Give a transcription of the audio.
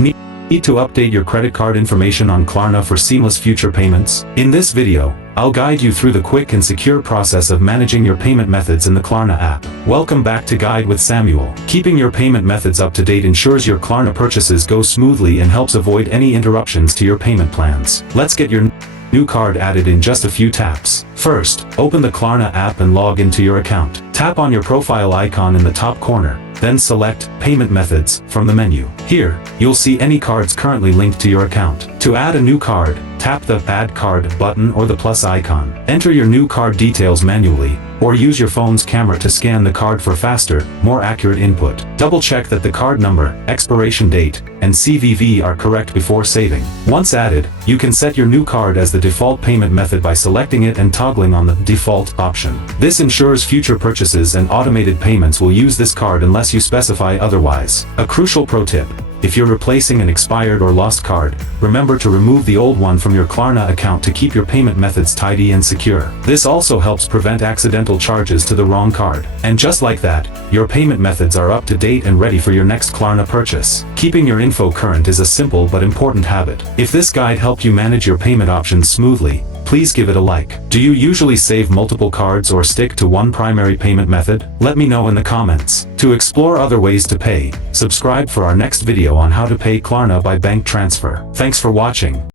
Need to update your credit card information on Klarna for seamless future payments? In this video, I'll guide you through the quick and secure process of managing your payment methods in the Klarna app. Welcome back to Guide with Samuel. Keeping your payment methods up to date ensures your Klarna purchases go smoothly and helps avoid any interruptions to your payment plans. Let's get your new card added in just a few taps. First, open the Klarna app and log into your account. Tap on your profile icon in the top corner, then select Payment Methods from the menu. Here, you'll see any cards currently linked to your account. To add a new card, tap the Add Card button or the plus icon. Enter your new card details manually, or use your phone's camera to scan the card for faster, more accurate input. Double-check that the card number, expiration date, and CVV are correct before saving. Once added, you can set your new card as the default payment method by selecting it and toggling on the Default option. This ensures future purchases and automated payments will use this card unless you specify otherwise. A crucial pro tip: if you're replacing an expired or lost card, remember to remove the old one from your Klarna account to keep your payment methods tidy and secure. This also helps prevent accidental charges to the wrong card. And just like that, your payment methods are up to date and ready for your next Klarna purchase. Keeping your info current is a simple but important habit. If this guide helped you manage your payment options smoothly, please give it a like. Do you usually save multiple cards or stick to one primary payment method? Let me know in the comments. To explore other ways to pay, subscribe for our next video on how to pay Klarna by bank transfer. Thanks for watching.